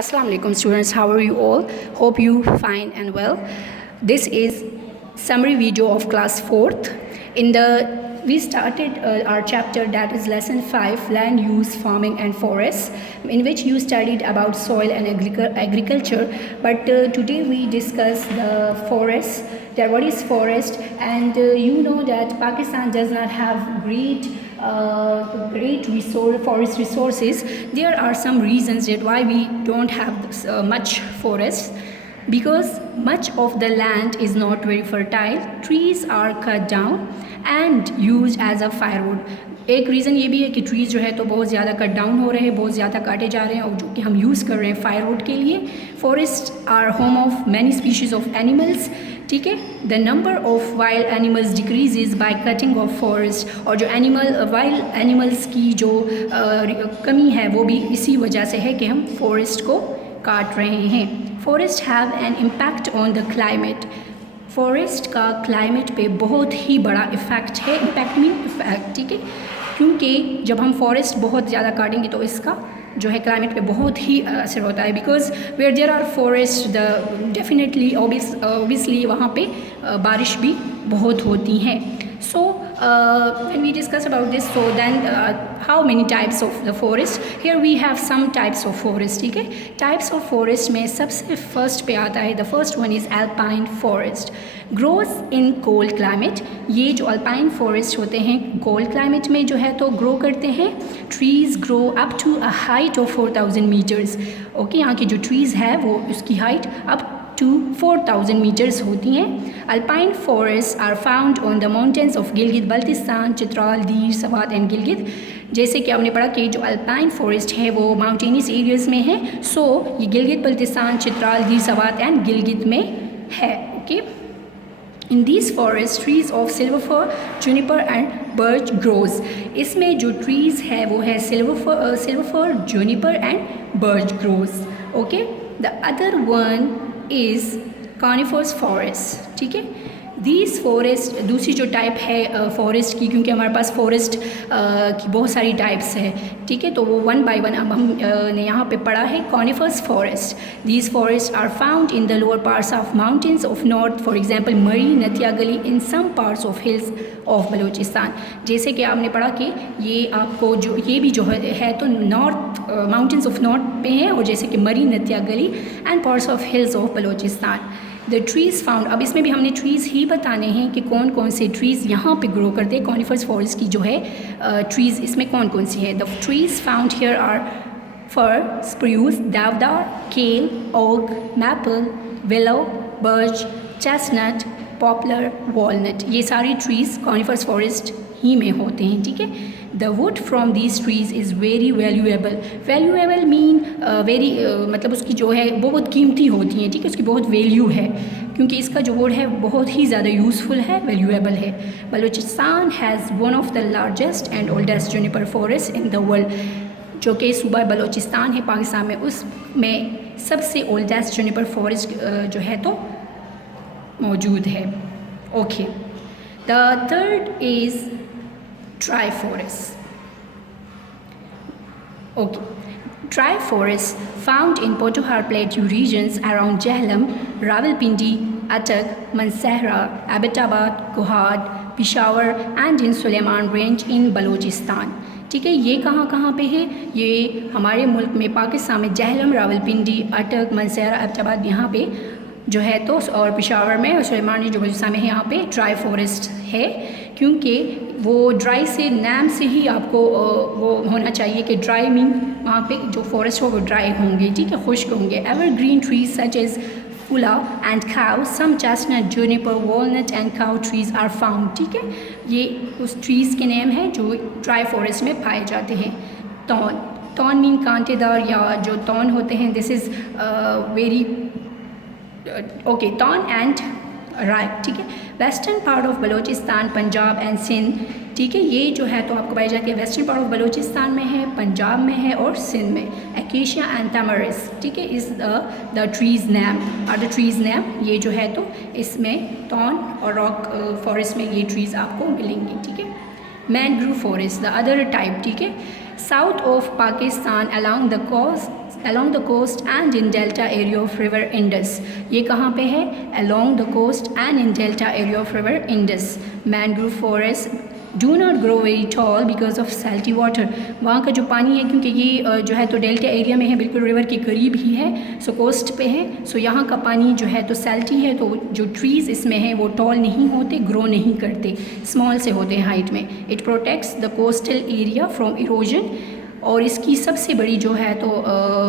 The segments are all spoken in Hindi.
Assalamu alaikum students, how are you all? Hope you fine and well. This is summary video of class 4th. We started our chapter, that is lesson 5, land use, farming and forests, in which you studied about soil and agriculture. But today we discuss the forests, that what is forest, and you know that Pakistan does not have great forest resources. There are some reasons that why we don't have much forests, because much of the land is not very fertile. Trees are cut down and used as a firewood. एक रीज़न ये भी है कि ट्रीज़ जो है तो बहुत ज़्यादा कट डाउन हो रहे हैं, बहुत ज़्यादा काटे जा रहे हैं और जो कि हम यूज़ कर रहे हैं फायरवुड के लिए. Forest are home of many species of animals. ठीक है, the number of wild animals decreases by cutting of forest. और जो वाइल्ड एनिमल्स की जो कमी है वो भी इसी वजह से है कि हम फॉरेस्ट को काट रहे हैं. Forest have an impact on the climate. Forest का क्लाइमेट पे बहुत ही बड़ा इफ़ेक्ट है. इम्पैक्ट मीन इफ़ेक्ट, ठीक है, क्योंकि जब हम फॉरेस्ट बहुत ज़्यादा काटेंगे तो इसका जो है क्लाइमेट पे बहुत ही असर होता है. Because where there are forest the definitely obviously वहाँ पे बारिश भी बहुत होती हैं. So when we discuss about this, so then how many types of the forest? Here we have some types of forest. ठीक है, types of forest में सबसे first पे आता है, the first one is alpine forest. Grows in cold climate. ये जो alpine forest होते हैं cold climate में जो है तो grow करते हैं. Trees grow up to a height of 4000 meters. Okay, यहाँ की जो trees है वो उसकी height up to 4000 meters होती हैं. Alpine forests are found on the mountains of Gilgit Baltistan, Chitral, दीर, सवात एंड गिलगित. जैसे कि आपने पढ़ा कि जो अल्पाइन फॉरेस्ट है वो माउंटेनियस एरियाज़ में है. सो ये गिलगित बल्तिस्तान, चित्राल, दीर, सवात एंड गिलगित में है. Okay, in these forest trees of silver fir, Juniper and birch grows. इसमें जो ट्रीज़ है वो है silver fir, Juniper and birch grows. Okay, the other one is conifers forest. ठीक है, दीज फॉरेस्ट दूसरी जो टाइप है फॉरेस्ट की, क्योंकि हमारे पास फॉरेस्ट की बहुत सारी टाइप्स है. ठीक है, तो वो वन बाय वन अब हम ने यहाँ पे पढ़ा है. Conifers forest, these forest are found in the lower parts of mountains of north, for example Murree, Nathia Gali, in some parts of hills of Balochistan. जैसे कि आपने पढ़ा कि ये आपको जो ये भी जो है तो नॉर्थ माउंटेन्स ऑफ नॉर्थ पे हैं, और जैसे कि मरी, नतिया गली and parts of hills of Balochistan. The trees found, अब इसमें भी हमने ट्रीज़ ही बताने हैं कि कौन कौन से ट्रीज़ यहाँ पे ग्रो करते हैं. कॉनिफर्स फॉरेस्ट की जो है ट्रीज़ इसमें कौन कौन सी है. The trees found here are fir, spruce, deodar, kail, oak, maple, willow, birch, chestnut, poplar, walnut. ये सारी ट्रीज़ कॉनिफर्स फॉरेस्ट ही में होते हैं. ठीक है, the wood from these trees is very valuable. Valuable mean very मतलब उसकी जो है बहुत कीमती होती हैं. ठीक है, उसकी बहुत वैल्यू है क्योंकि इसका जो वुड है बहुत ही ज़्यादा यूज़फुल है, वैल्यूएबल है. Balochistan has one of the largest and oldest Juniper forest in the world. जो कि सूबा बलूचिस्तान है पाकिस्तान में, उसमें सबसे ओल्डेस्ट जूनिपर फॉरेस्ट जो है तो मौजूद है. Okay, the third is dry forest. Okay, dry forests found in Potohar Plateau regions around Jhelum, Rawalpindi, Attock, Mansehra, Abbottabad, Kohad, Peshawar and in Suleiman Range in Balochistan. ठीक है, ये कहाँ पे है? ये हमारे मुल्क में पाकिस्तान में जहलम, रावलपिंडी, अटक, मनसेहरा, अब्बोटाबाद यहाँ पे जो है तो, और पेशावर में और सुलेमान जो बलूचिस्तान में है यहाँ पे ड्राई फॉरेस्ट है. क्योंकि वो ड्राई से नाम से ही आपको वो होना चाहिए कि ड्राई मीन वहाँ पे जो फॉरेस्ट हो वो ड्राई होंगे. ठीक है, खुश्क होंगे. Evergreen trees such as phula and kau, some chestnut, juniper, walnut and kau trees are found. ठीक है, ये उस ट्रीज़ के नेम हैं जो ड्राई फॉरेस्ट में पाए जाते हैं. तौन मीन कांटेदार या जो तौन होते हैं, this is very okay, taun and rai. ठीक है, western part of Baluchistan, Punjab and Sindh. ठीक है, ये जो है तो आपको पाई जाती है वेस्टर्न पार्ट ऑफ बलूचिस्तान में है, पंजाब में है और सिंध में. Acacia and tamarisk. ठीक है, इज़ द ट्रीज़ नेम और द ट्रीज़ नेम. ये जो है तो इसमें तौन और रॉक फॉरेस्ट में ये ट्रीज़ आपको मिलेंगी. ठीक है, mangrove forest the other type. ठीक है, south of Pakistan along the coast along the coast and in delta area of river Indus. ये कहाँ पे है? Along the coast and in delta area of river Indus. Mangrove forests do not grow very tall because of salty water. वहाँ का जो पानी है, क्योंकि ये जो है तो डेल्टा एरिया में है, बिल्कुल रिवर के करीब ही है, सो कोस्ट पे है, सो यहाँ का पानी जो है तो सैल्टी है, तो जो ट्रीज़ इसमें है वो टॉल नहीं होते, ग्रो नहीं करते, स्मॉल से होते हैं हाइट में. It protects the coastal area from erosion. और इसकी सबसे बड़ी जो है तो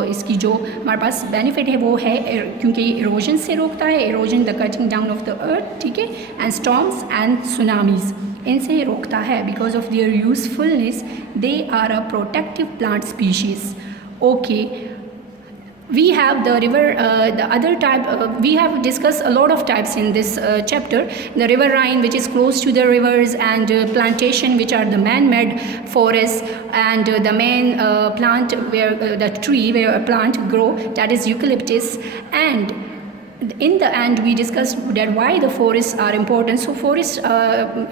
इसकी जो हमारे पास बेनिफिट है वो है क्योंकि इरोजन से रोकता है, erosion the cutting down of the earth, ठीक है, एंड स्टॉर्म्स एंड सुनामीज़, इनसे रोकता है. Because of their usefulness they are a protective plant species. Okay, we have the river, the other type, we have discussed a lot of types in this chapter. The riverine, which is close to the rivers, and plantation, which are the man-made forests, and the main plant where the tree where a plant grow, that is eucalyptus. And in the end we discussed that why the forests are important. So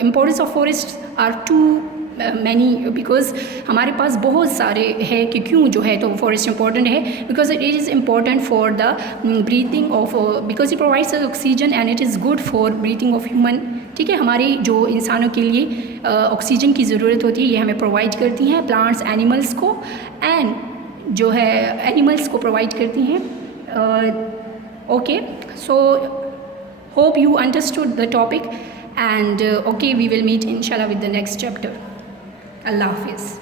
importance of forests are too many, because हमारे पास बहुत सारे है कि क्यों जो है तो फॉरेस्ट इंपॉर्टेंट है. Because it is important for the breathing of, because it provides oxygen and it is good for breathing of human. ठीक है, हमारे जो इंसानों के लिए ऑक्सीजन की ज़रूरत होती है ये हमें प्रोवाइड करती हैं प्लांट्स एनिमल्स को, एंड जो है एनिमल्स को प्रोवाइड करती हैं. Okay, so hope you understood the topic, and okay, we will meet inshallah with the next chapter. Allah Hafiz.